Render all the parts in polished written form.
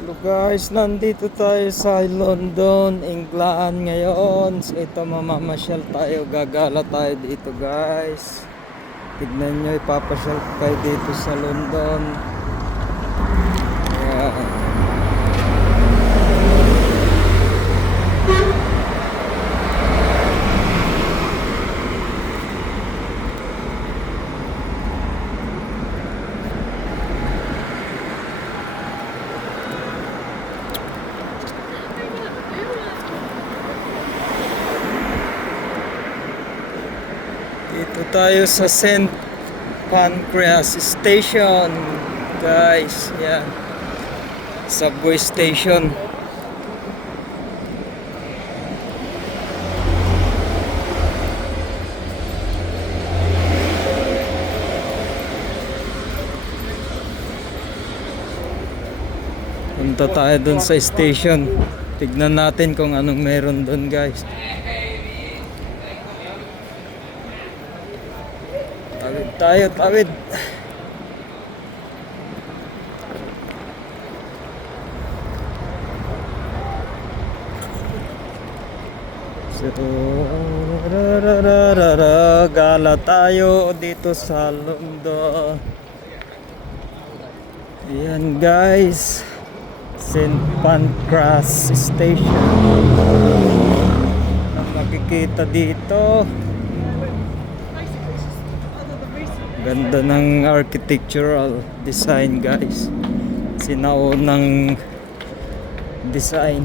Hello guys, nandito tayo sa London, England ngayon. So ito, mamamasyal tayo, gagala tayo dito guys. Tignan nyo, ipapasyal tayo dito sa London. Ayan. Dito tayo sa St. Pancras Station guys. Yan, subway station. Punta tayo dun sa station. Tignan natin kung anong meron dun guys. Tawid tayo, tawid. So, gala tayo dito sa London. Ayan guys, St. Pancras Station. Ang makikita dito, ganda ng architectural design guys. Sinaunang design.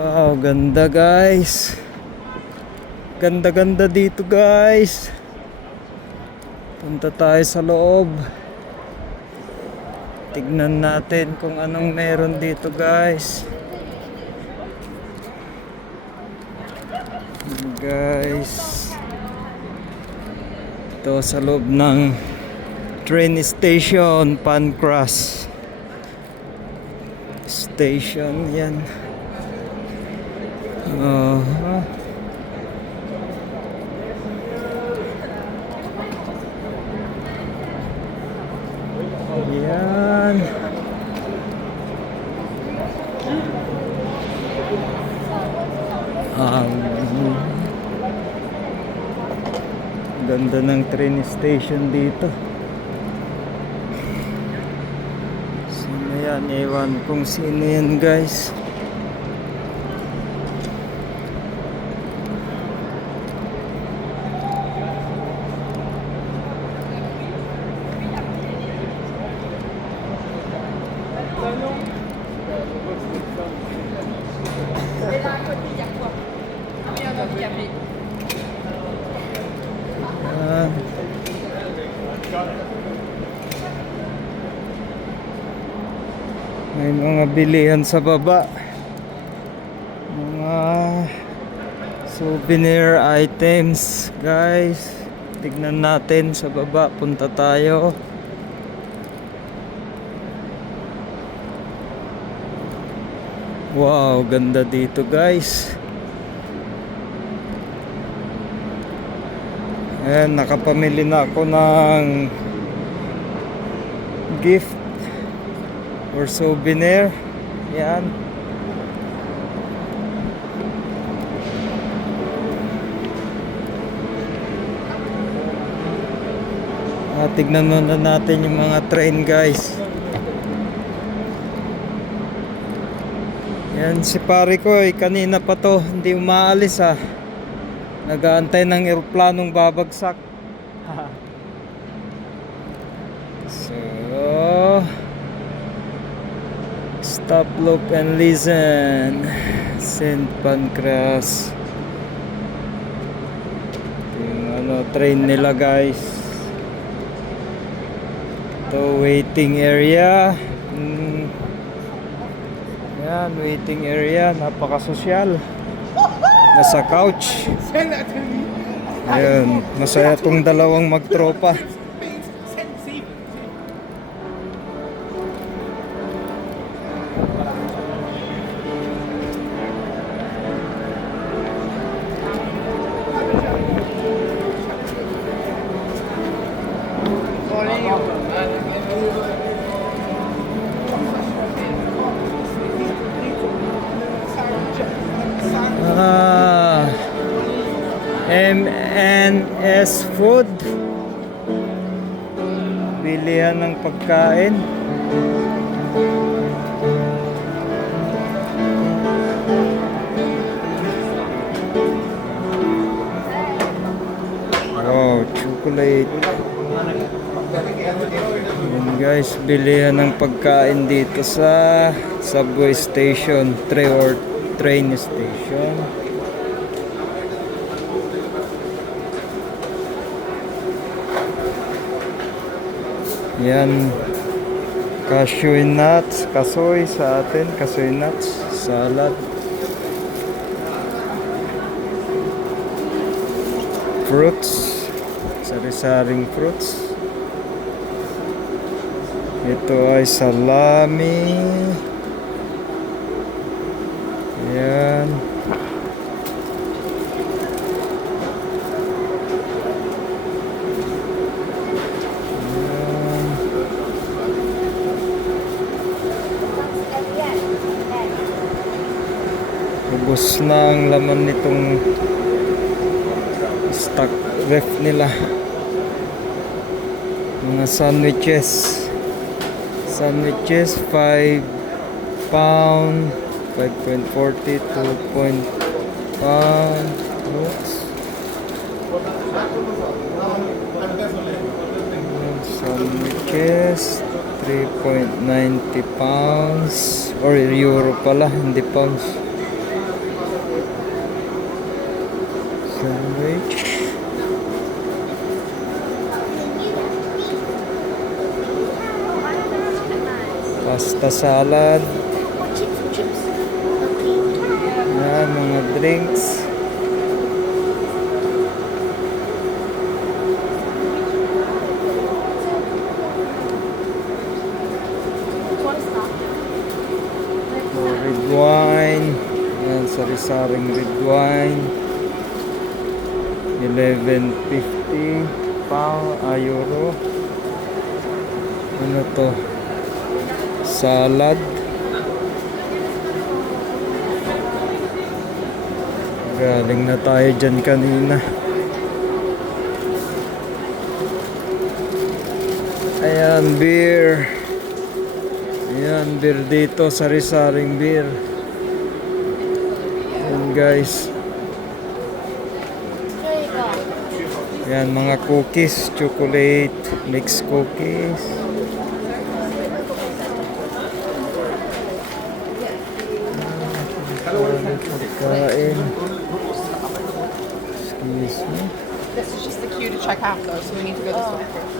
Wow, ganda guys. Ganda-ganda dito guys. Punta tayo sa loob. Tignan natin kung anong meron dito guys. Guys, ito sa loob ng train station, Pancras Station. Yan. Yan. Ganda ng train station dito. Sino yan? Ewan kung sino yan guys. May mga bilihan sa baba, mga souvenir items guys. Tignan natin sa baba, punta tayo. Wow, ganda dito guys. Ayan, nakapamili na ako ng gift or souvenir. Yan. Tignan muna natin yung mga train guys. Yan si pare ko kanina pa to hindi umaalis nag-aantay ng eroplanong babagsak. So, stop, look and listen. St. Pancras. Yung train nila guys. Ito waiting area. Yan, waiting area, napaka-sosyal. Nasa couch. Ayun, masaya tong dalawang magtropa. Ah, MNS Food. Bilihan ng pagkain. Oh, chocolate. Yan guys, bilihan ng pagkain dito sa subway station, train station. Yan, cashew nuts, kasoy sa atin, kasoy nuts, salad. Fruits, sari-saring fruits. Ito ay salami. Yan. Ubos na ang laman nitong stock ref nila. Mga sandwiches 5 pound, 5.40, 2 pound. Oops. Sandwiches 3.90 pounds, or euro pala, hindi pounds. Sandwich. Pasta salad. Yan, mga drinks. Red wine. Yan, sari-saring red wine. 11.50 pound, euro. Ano to? Salad. Galing na tayo dyan kanina. Ayan, beer. Ayan, beer dito. Sari-saring beer. Ayan guys. Ayan, mga cookies. Chocolate mix cookies. Pagkain. Excuse me. This is just the queue to check out though, so we need to go this way first.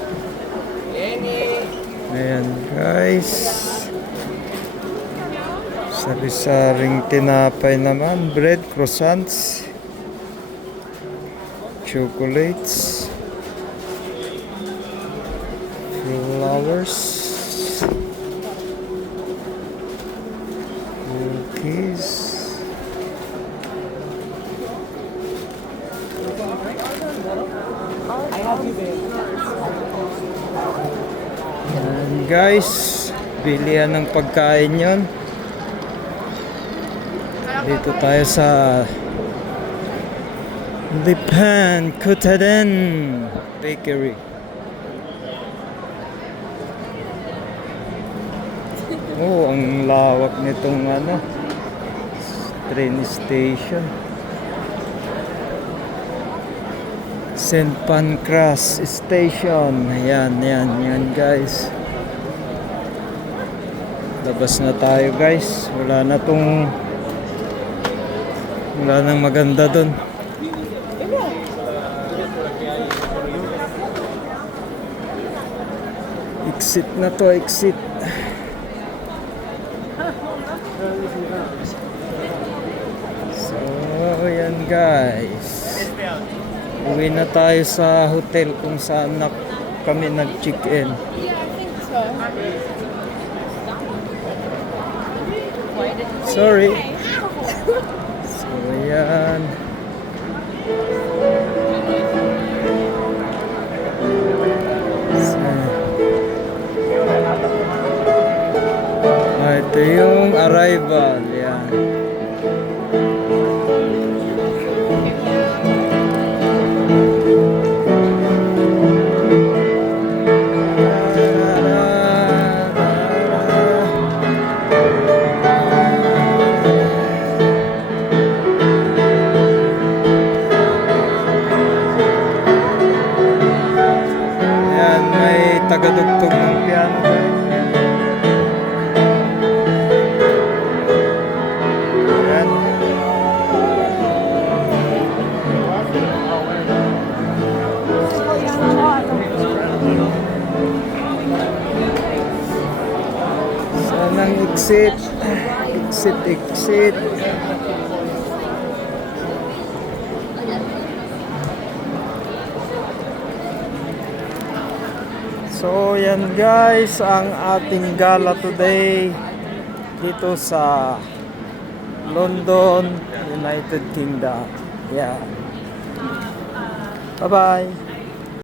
Ayan guys. Sari-saring tinapay naman. Bread, croissants, chocolates, flowers, cookies. Yan guys, bilihan ng pagkain yon. Dito tayo sa Lipan Kutaden Bakery. Oh, ang lawak nitong train station. St. Pancras Station. Ayan guys. Labas na tayo guys. Wala nang maganda dun. Exit na to, exit. So, ayan guys. Uwi na tayo sa hotel kung saan kami nag-check-in. Sorry. So, ayan. So, nagadugtog ng piano guys. Ayan. Sanang exit. Exit. So yan guys ang ating gala today dito sa London, United Kingdom. Yeah. Bye bye.